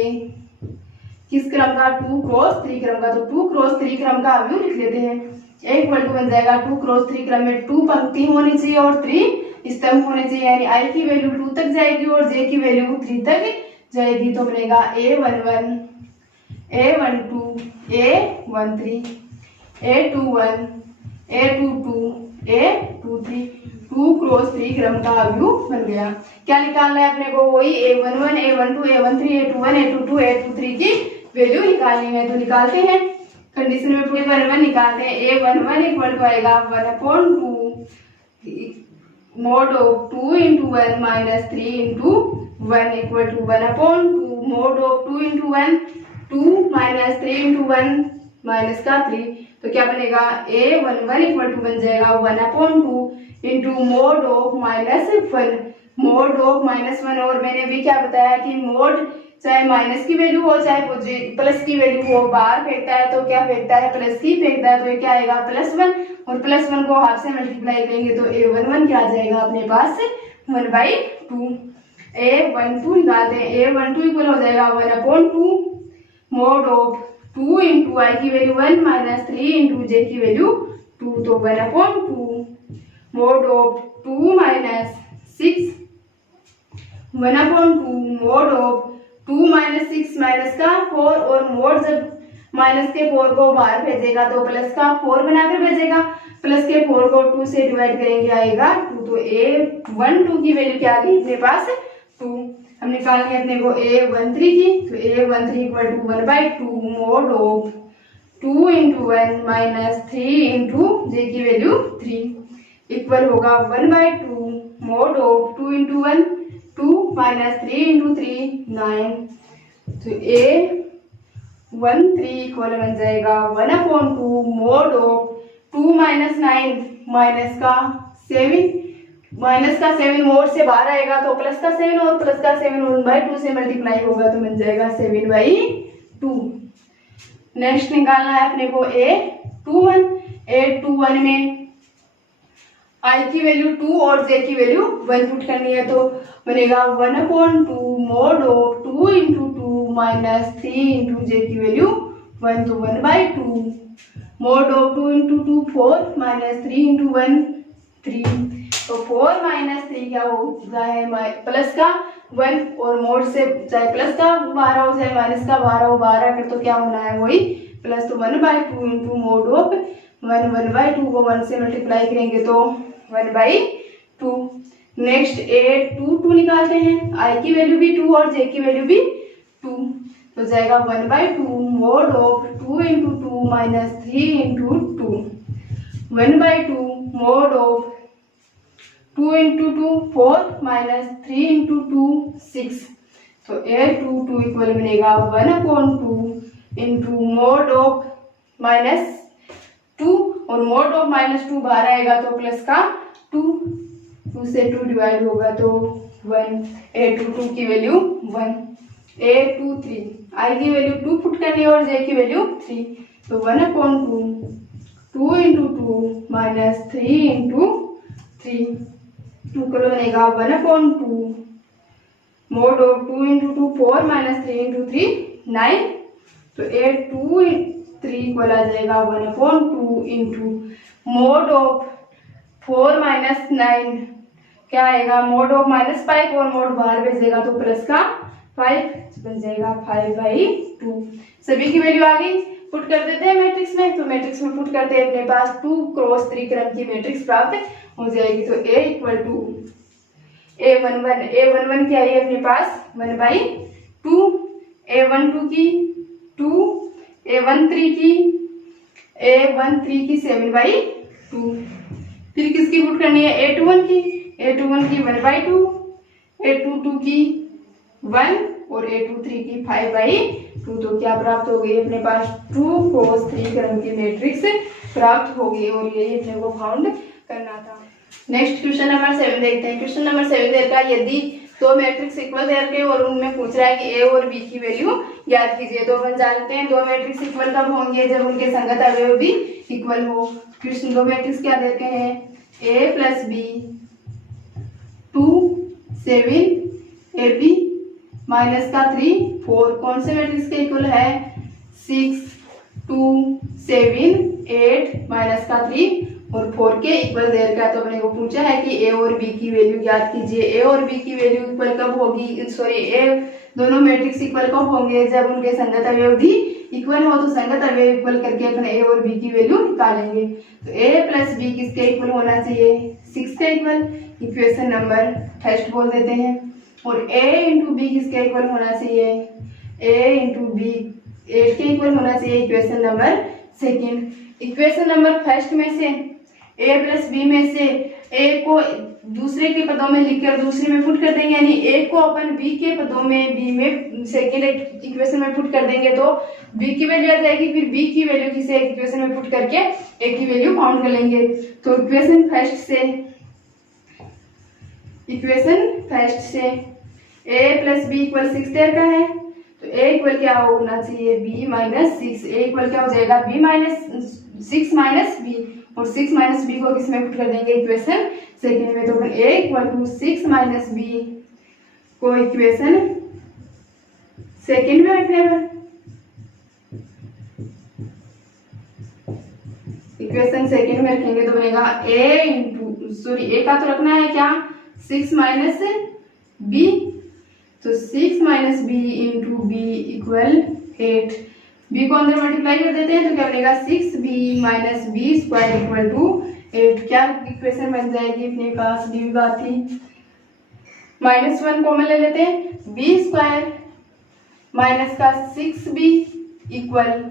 किस क्रम का, 2 क्रॉस 3 क्रम का। तो 2 क्रॉस 3 क्रम का अवयव लिख लेते हैं। a इक्वल टू बन जाएगा 2 क्रॉस 3 क्रम में 2 पंक्ति होनी चाहिए और 3 स्तंभ होने चाहिए, यानी i की वैल्यू 2 तक जाएगी और j की वैल्यू 3 तक जाएगी। तो बनेगा a11 a12 a13 a21 a22 a23 2 cross 3 क्रम का अवयव बन गया। क्या निकालना है अपने को, वही a11 a12 a13 a21 a22 a23 की वैल्यू निकालनी है। तो निकालते हैं, कंडीशन में पूरे 1 निकालते हैं। a11 इक्वल टू आएगा 1/2 mod of 2 into 1 minus 3 into 1 equal to 1/2 mod of 2 into 1 2 minus 3 into 1 minus का 3, तो क्या बनेगा A11 इक्वल टू बन जाएगा 1/2 into mode of -1, mode of -1। और मैंने भी क्या बताया कि मोड चाहे माइनस की वैल्यू हो चाहे प्लस की वैल्यू हो, बाहर फेंकता है तो क्या फेंकता है, प्लस की फेंकता है। तो ये क्या आएगा +1, और +1 को हाफ से मल्टीप्लाई करेंगे तो A11 क्या आ जाएगा अपने पास 1/2। A12 निकालते हैं, A12 इक्वल हो जाएगा 1/2 मोड ऑफ 2 इंटू आई की वैल्यू 1 -3 इंटू जे की वैल्यू 2, तो 1/2 mod of 2 - 6 1/2 mod of 2 - 6 minus का 4, और मोड जब माइनस के 4 को बाहर भेजेगा तो प्लस का 4 बनाकर भेजेगा, प्लस के 4 को 2 से डिवाइड करेंगे आएगा 2। तो A12 की वैल्यू क्या आ गई अपने पास 2। हम निकालेंगे अपने को A13 की, तो A13 equal to 1/2 mod of 2 into 1 -3 into j की वैल्यू 3 इक्वल होगा 1/2 मोड ऑफ 2 इंटू 1 2 -3 इंटू 3 9। तो A13 इक्वल बन जाएगा 1/2 मोड ऑफ 2 - 9 माइनस का 7 मोड से बाहर आएगा तो प्लस का 7, और प्लस का 7 1/2 से मल्टीप्लाई होगा तो बन जाएगा 7/2। नेक्स्ट निकालना है अपने को A21 में आई की वैल्यू 2 और जे की वैल्यू 1 पुट करनी है, तो बनेगा 1/2 mod of 2 into 2 -3 into j की वैल्यू 1, तो 1/2 मोड ऑफ 2 इंटू 2 4 -3 इंटू 1 3, तो 4 - 3 क्या होगा है प्लस का 1, और मोड से चाहे प्लस का 12 हो चाहे माइनस का 12 हो, 12 कर तो क्या होना है वही प्लस, तो 1/2 इंटू मोड ऑफ 1/2 को 1 से मल्टीप्लाई करेंगे तो 1/2। नेक्स्ट A22 निकालते हैं, आई की वैल्यू भी 2 और जे की वैल्यू भी 2, तो जाएगा 1/2 mod of 2 into 2 -3 into 2 1/2 mod of 2 into 2 4 -3 into 2 6, तो A22 इक्वल बनेगा 1/2 इंटू मोड ऑफ -2, और मोड ऑफ -2 बाहर आएगा तो प्लस का 2 से 2 डिवाइड होगा तो 1। A22 की वैल्यू 1। A23 आई की वैल्यू 2 पुट करनी है और जे की वैल्यू 3, तो 1/2 2 इंटू 2 -3 इंटू 3 इक्वल बनेगा 1/2 मोड ऑफ 2 इंटू 2 4 -3 इंटू 3 9, तो A23 इक्वल आ जाएगा 1/2 इंटू मोड ऑफ 4 - 9 क्या आएगा मोड ऑफ -5, और मोड बाहर भेजेगा तो प्लस का 5 बन जाएगा 5/2। सभी की वैल्यू आ गई, पुट कर देते हैं मैट्रिक्स में, तो मैट्रिक्स में पुट करते हैं अपने पास 2 क्रॉस 3 क्रम की मैट्रिक्स प्राप्त हो जाएगी। तो A इक्वल टू A11 क्या है अपने पास 1/2, A12 की 2, A13 की 7/2, फिर किसकी पुट करनी है A21 की 1/2, A22 की 1 और A23 की 5/2, तो क्या प्राप्त हो गई अपने पास 2 क्रॉस 3 क्रम की मैट्रिक्स प्राप्त हो गई, और यही अपने को फाउंड करना था। नेक्स्ट क्वेश्चन नंबर 7 देखते हैं। क्वेश्चन नंबर 7 दे रखा है यदि दो मैट्रिक्स इक्वल दे रखे और उनमें पूछ रहा है कि ए और बी की वैल्यू ज्ञात कीजिए। तो अपन जानते हैं दो मैट्रिक्स इक्वल कब होंगे जब उनके संगत अवयव भी इक्वल हो। क्वेश्चन दो मैट्रिक्स क्या देते हैं a plus b 2 7 a b minus का 3 4। कौन से मैट्रिक्स के इक्वल है 6 2 7 8 माइनस का 3 और 4 के इक्वल दे रखा है। तो अपने को पूछा है कि ए और बी की वैल्यू ज्ञात कीजिए। ए और बी की वैल्यू इक्वल कब होगी, सॉरी ए दोनों मैट्रिक्स इक्वल कब होंगे जब उनके संगत अवयव भी इक्वल हो। तो संगत अवयव इक्वल करके अपने ए और बी की वैल्यू निकालेंगे। तो ए प्लस बी किसके इक्वल होना चाहिए 6 के इक्वल, इक्वेशन नंबर फर्स्ट बोल देते हैं। और ए इंटू बी किसके इक्वल होना चाहिए ए इंटू बी 8 के इक्वल होना चाहिए, equation number second. Equation number first में से ए प्लस बी में से ए को दूसरे के पदों में लिखकर दूसरे में पुट कर देंगे, यानी ए को अपन बी के पदों में बी में सेकेंड इक्वेशन में पुट कर देंगे तो बी की वैल्यू आ जाएगी। फिर बी की वैल्यू किसी एक इक्वेशन में पुट करके ए की वैल्यू फाउंड कर लेंगे। तो इक्वेशन फर्स्ट से ए प्लस बी इक्वल 6 देर का है, तो ए इक्वल क्या होना चाहिए, बी माइनस 6। ए इक्वल क्या हो जाएगा, बी माइनस 6 माइनस बी, और 6 माइनस बी को किस में पुट कर देंगे, इक्वेशन सेकेंड में। तो ए इक्वल टू 6 माइनस बी को इक्वेशन सेकेंड में रखने पर, इक्वेशन सेकेंड में रखेंगे तो बनेगा ए का तो रखना है क्या, 6 माइनस बी, तो 6 minus b into b equal 8। बी को अंदर मल्टीप्लाई कर देते हैं तो क्या बनेगा, 6b minus b square equal to 8। क्या इक्वेशन बन जाएगी अपने पास, डी बात थी, -1 कॉमन ले लेते हैं, बी स्क्वायर माइनस का 6b इक्वल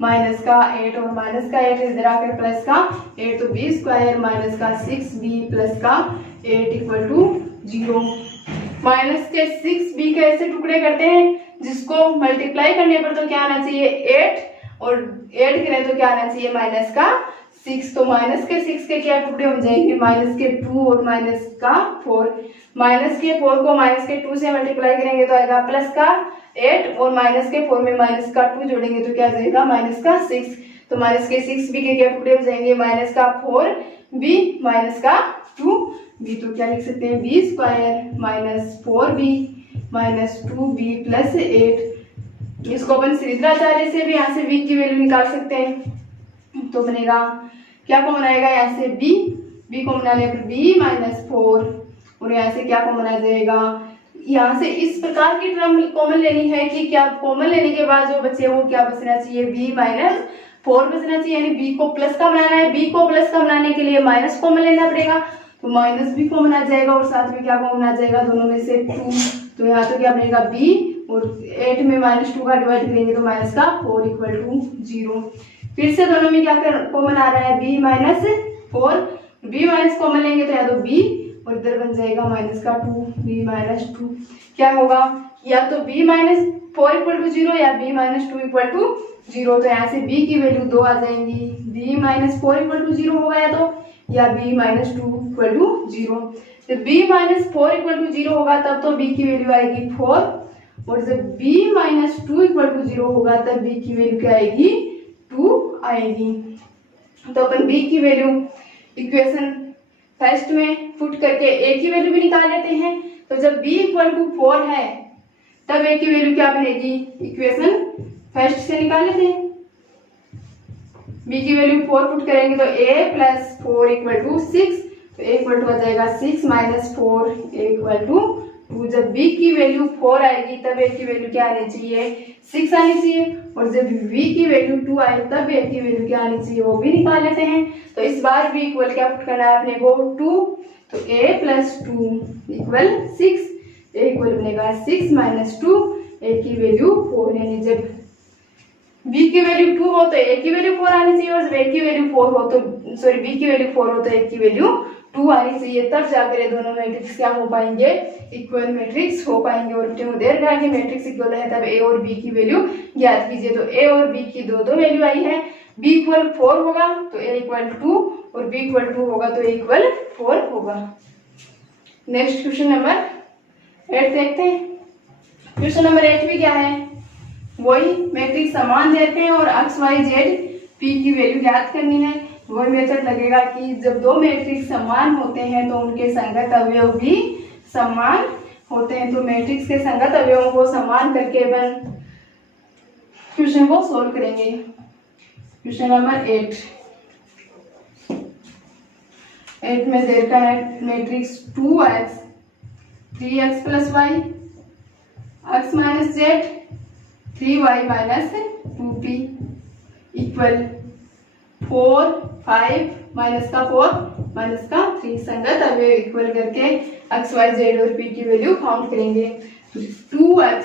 माइनस का 8, और माइनस का 8 इधर आकर प्लस का 8, तो बी स्क्वायर माइनस का 6b प्लस का 8 इक्वल टू 0। माइनस के 6b के ऐसे टुकड़े करते हैं जिसको मल्टीप्लाई करने पर तो क्या आना चाहिए 8, और ऐड करें तो क्या आना चाहिए माइनस का 6। तो माइनस के 6 के क्या टुकड़े हो जाएंगे, माइनस के 2 और माइनस का 4। माइनस के 4 को माइनस के 2 से मल्टीप्लाई करेंगे तो आएगा प्लस का 8, और माइनस के 4 में माइनस का 2 जोड़ेंगे तो क्या जाएगा माइनस का 6। तो माइनस के 6b के क्या टुकड़े हो जाएंगे, माइनस का 4b माइनस का 2b। तो क्या लिख सकते हैं, b square minus 4b minus 2b plus 8। इसको अपन श्रीधराचार्य से भी यहाँ से b की वैल्यू निकाल सकते हैं, तो बनेगा क्या कॉमन आएगा, यहाँ से b कॉमन आने पर b माइनस 4, और यहाँ से क्या कॉमन आ जाएगा, यहाँ से इस प्रकार की टर्म कॉमन लेनी है कि क्या कॉमन लेने के बाद जो बचे वो क्या बचना चाहिए, b माइनस 4 बचना चाहिए, यानी b को प्लस का बनाना है। b को प्लस का बनाने के लिए माइनस कॉमन लेना पड़ेगा, तो माइनस भी कॉमन आ जाएगा, और साथ में क्या कॉमन आ जाएगा, दोनों में से 2। तो यहाँ तो क्या बनेगा b, और 8 में -2 का डिवाइड करेंगे तो माइनस का 4 इक्वल टू 0। फिर से दोनों में क्या कॉमन आ रहा है, b minus 4, b minus common लेंगे तो या तो b, और इधर बन जाएगा माइनस का 2, b माइनस 2। क्या होगा, या तो b माइनस 4 इक्वल टू 0 या b माइनस 2 इक्वल टू 0। तो यहाँ से b की वैल्यू 2 आ जाएंगी, b माइनस 4 इक्वल टू 0 होगा या b माइनस 2 इक्वल टू 0। जब b माइनस 4 इक्वल टू 0 होगा तब तो b की वैल्यू आएगी 4, और जब b माइनस 2 इक्वल टू 0 होगा तब b की वैल्यू क्या आएगी, 2 आएगी। तो अपन b की वैल्यू इक्वेशन फर्स्ट में पुट करके a की वैल्यू भी निकाल लेते हैं। तो जब b इक्वल टू 4 है तब a की वैल्यू क्या बनेगी, इक्वेशन फर्स्ट से निकाल लेते हैं। b की वैल्यू 4 पुट करेंगे तो a प्लस 4 इक्वल टू 6, तो a इक्वल टू आ जाएगा 6 माइनस 4 a इक्वल टू 2। जब b की वैल्यू 4 आएगी तब a की वैल्यू क्या आनी चाहिए, 6 आनी चाहिए, और जब b की वैल्यू 2 आए तब a की वैल्यू क्या आनी चाहिए, वो भी निकाल लेते हैं। तो इस बार b इक्वल क्या पुट करना है अपने को, 2, तो a plus 2 equal 6, a equal बनेगा 6 माइनस 2, a की वैल्यू 4, यानी जब b की वैल्यू 2 हो तो a की वैल्यू 4 आनी चाहिए, और जब a की वैल्यू 4 हो तो b की वैल्यू 4 हो तो a की वैल्यू 2 आनी चाहिए, तब जाकर ये दोनों मैट्रिक्स क्या हो पाएंगे, इक्वल मैट्रिक्स हो पाएंगे। और देर में आगे मैट्रिक्स इक्वल है तब a और b की वैल्यू ज्ञात कीजिए। तो a और b की दो वैल्यू आई है, b इक्वल 4 होगा तो a इक्वल 2, और b इक्वल 2 होगा तो a इक्वल 4 होगा। नेक्स्ट क्वेश्चन नंबर 8 देखते हैं। क्वेश्चन नंबर 8 भी क्या है, वही मैट्रिक्स समान देते हैं और x y z p की वैल्यू ज्ञात करनी है। वही मेथड लगेगा कि जब दो मैट्रिक्स समान होते हैं तो उनके संगत अवयव भी समान होते हैं। तो मैट्रिक्स के संगत अवयवों को समान करके अपन क्वेश्चन को सोल्व करेंगे। क्वेश्चन नंबर 8 में दे रखा है matrix 2x 3x plus y x minus z 3y minus 2p equal 4 5 minus का 4 माइनस का 3 संगत अवयव इक्वल करके x y z और p की वैल्यू फाउंड करेंगे। 2x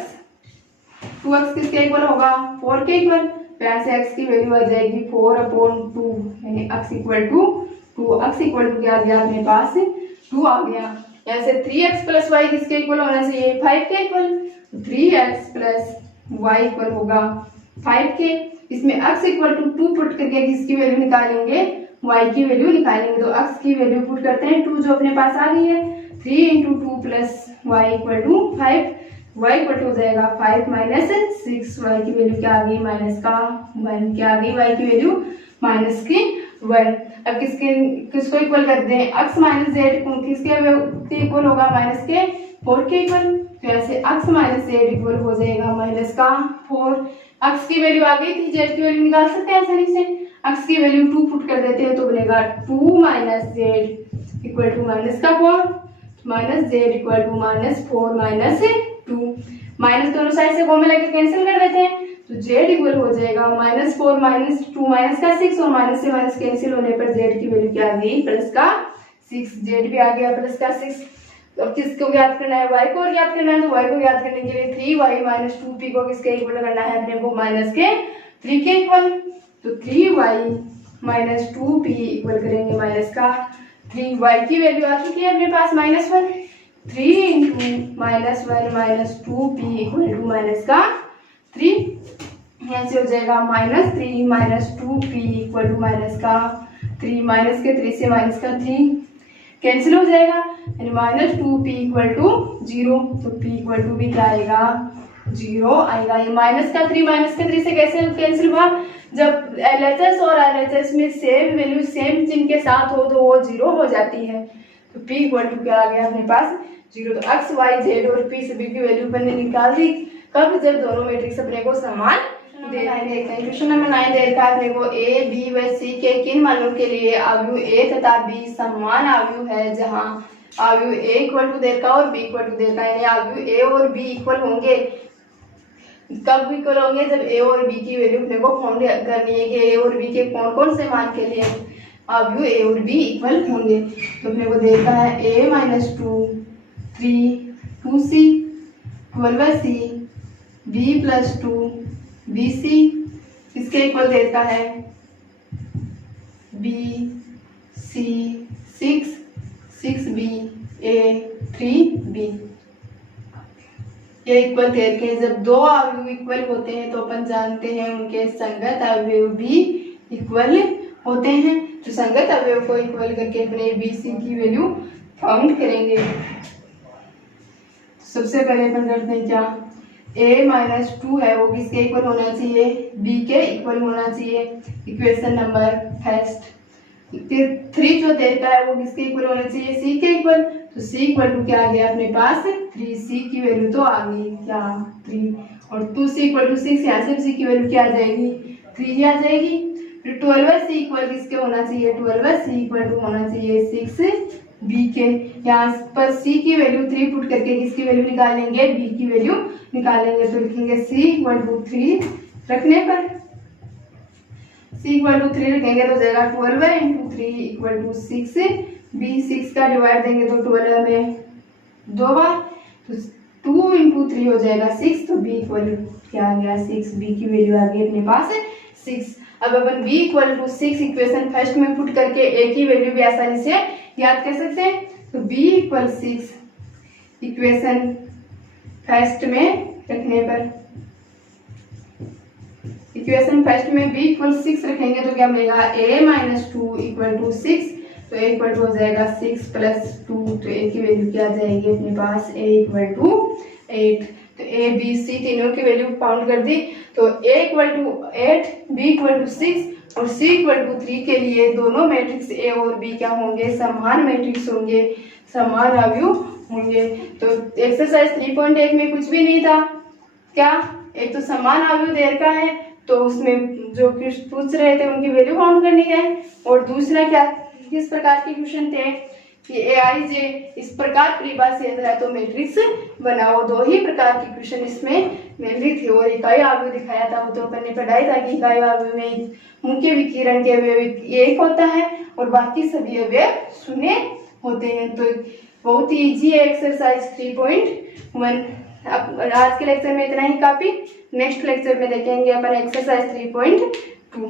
किसके इक्वल होगा, 4 के इक्वल, यहाँ से x की वैल्यू आ जाएगी 4/2, यानी x equal to 2 x equal to क्या आ गया अपने पास 2 आ गया। यहाँ से 3x प्लस वाई किसके इक्वल होना चाहिए 5 के equal, 3x plus y equal होगा 5 के। इसमें x इक्वल टू 2 पुट करके किसकी वैल्यू निकालेंगे y की वैल्यू निकालेंगे। तो x की वैल्यू पुट करते हैं 2 जो अपने पास आ गई है, 3 into 2 plus y equal to 5, y equal to हो जाएगा 5 माइनस 6, y की वैल्यू क्या आ गई माइनस का 1, क्या आ गई y की वैल्यू माइनस की 1। अब किसको इक्वल कर दें x माइनस जेड किसके इक्वल होगा माइनस के 4 के इक्वल। तो ऐसे x माइनस जेड इक्वल हो जाएगा माइनस का 4। x की वैल्यू आ गई थी, z की वैल्यू निकाल सकते हैं आसानी से। x की वैल्यू 2 पुट कर देते हैं तो बनेगा 2 minus z equal to minus का 4, minus z equal to minus 4 minus 2। Minus दोनों साइड से कॉमन लेकर कैंसिल कर देते हैं तो z इक्वल हो जाएगा माइनस 4 माइनस 2 माइनस का 6 और माइनस से माइनस कैंसिल होने पर z की वैल्यू क्या आ गई प्लस का 6, z भी आ गया प्लस का 6। अब किसको ज्ञात करना है y को ज्ञात करना है। तो y को ज्ञात करने के लिए 3y माइनस 2p को किसके इक्वल करना है अपने को माइनस के 3 के इक्वल। तो 3y माइनस 2p इक्वल करेंगे माइनस का 3y की वैल्यू आ चुकी है अपने पास minus 1, 3 into minus 1 minus 2p equal to minus का 3। यहाँ से हो जाएगा minus 3 minus 2p equal to minus का 3, माइनस के 3 से माइनस का 3 कैंसिल हो जाएगा यानी माइनस 2p इक्वल टू 0। तो p इक्वल टू भी क्या आएगा 0 आएगा। ये माइनस का 3 माइनस के 3 से कैसे कैंसिल हुआ, जब LHS और RHS में सेम वैल्यू सेम चिन्ह के साथ हो तो वो 0 हो जाती है। तो p इक्वल टू क्या आ गया अपने पास 0। तो x y z और p सभी की वैल्यू अपन ने निकाल दी कब, जब दोनों मैट्रिक्स अपने को समान दे रहे हैं। क्वेश्चन नंबर 9 दे रखा है अपने को a b व c के किन मानों के लिए अवयव a तथा b समान अवयव है, जहां अवयव a इक्वल टू दे रखा और b इक्वल टू दे रखा है। यानी अवयव a और b इक्वल होंगे, कब इक्वल होंगे जब a और b की वैल्यू अपने को फाउंड करनी है कि a और b के कौन कौन से मान के लिए अवयव a और b इक्वल होंगे। तो अपने को दे रखा है a minus 2 3 2c 12c b plus 2 bc इसके इक्वल देता है b c 6 6b a 3b। ये इक्वल दे के जब दो अवयव इक्वल होते हैं तो अपन जानते हैं उनके संगत अवयव भी इक्वल होते हैं। तो संगत अवयव को इक्वल करके अपने बी सी की वैल्यू फाउंड करेंगे। सबसे पहले अपन करते हैं क्या, a माइनस 2 है वो किसके इक्वल होना चाहिए b के इक्वल होना चाहिए, इक्वेशन नंबर फर्स्ट। फिर 3 जो दे रखा है वो किसके इक्वल होना चाहिए c के इक्वल। तो c इक्वल टू क्या आ गया अपने पास 3c की वैल्यू तो आ गई क्या 3 और 2c इक्वल टू 6, यहाँ से c की वैल्यू क्या आ जाएगी 3 ही आ जाएगी। फिर 12c इक्वल किसके होना चाहिए 12c इक्वल टू होना चाहिए 6b के। यहाँ पर c की वैल्यू 3 पुट करके किसकी वैल्यू निकालेंगे b की वैल्यू निकालेंगे। तो लिखेंगे c इक्वल टू 3 रखने पर c इक्वल टू 3 रखेंगे तो जाएगा 12 इंटू 3 इक्वल टू 6 b 6 का डिवाइड देंगे तो 12 में 2 बार तो 2 इंटू 3 हो जाएगा 6। तो b इक्वल क्या आ गया 6, b की वैल्यू आ गई अपने पास 6। अब अपन b equal to 6 equation first में पुट करके a की वैल्यू भी आसानी से याद कर सकते हैं। तो b इक्वल 6 इक्वेशन फर्स्ट में रखने पर इक्वेशन फर्स्ट में b इक्वल 6 रखेंगे तो क्या मिलेगा a माइनस 2 इक्वल टू 6। तो a इक्वल टू हो जाएगा 6 प्लस 2। तो a की वैल्यू क्या आ जाएगी अपने पास a इक्वल टू 8। तो a b c तीनों की वैल्यू फाउंड कर दी। तो a equal to 8 b equal to 6 और c इक्वल टू 3 के लिए दोनों मैट्रिक्स a और b क्या होंगे समान मैट्रिक्स होंगे, समान अवयव होंगे। तो एक्सरसाइज 3.1 में कुछ भी नहीं था क्या, एक तो समान अवयव दे रखा है तो उसमें जो पूछ रहे थे उनकी वैल्यू फाउंड करनी है, और दूसरा क्या किस प्रकार के क्वेश्चन थे कि AIJ इस प्रकार परिभाषित है तो मैट्रिक्स बनाओ। दो ही प्रकार के क्वेश्चन इसमें मेनली थे और इकाई अवयव दिखाया था वो तो अपन ने पढ़ाई था कि इकाई अवयव में मुख्य विकिरण के अवयव एक होता है और बाकी सभी अवयव शून्य होते हैं। तो बहुत ही इजी है एक्सरसाइज 3.1। अब आज के लेक्चर में इतना ही काफी, नेक्स्ट लेक्चर में देखेंगे अपन एक्सरसाइज 3.2।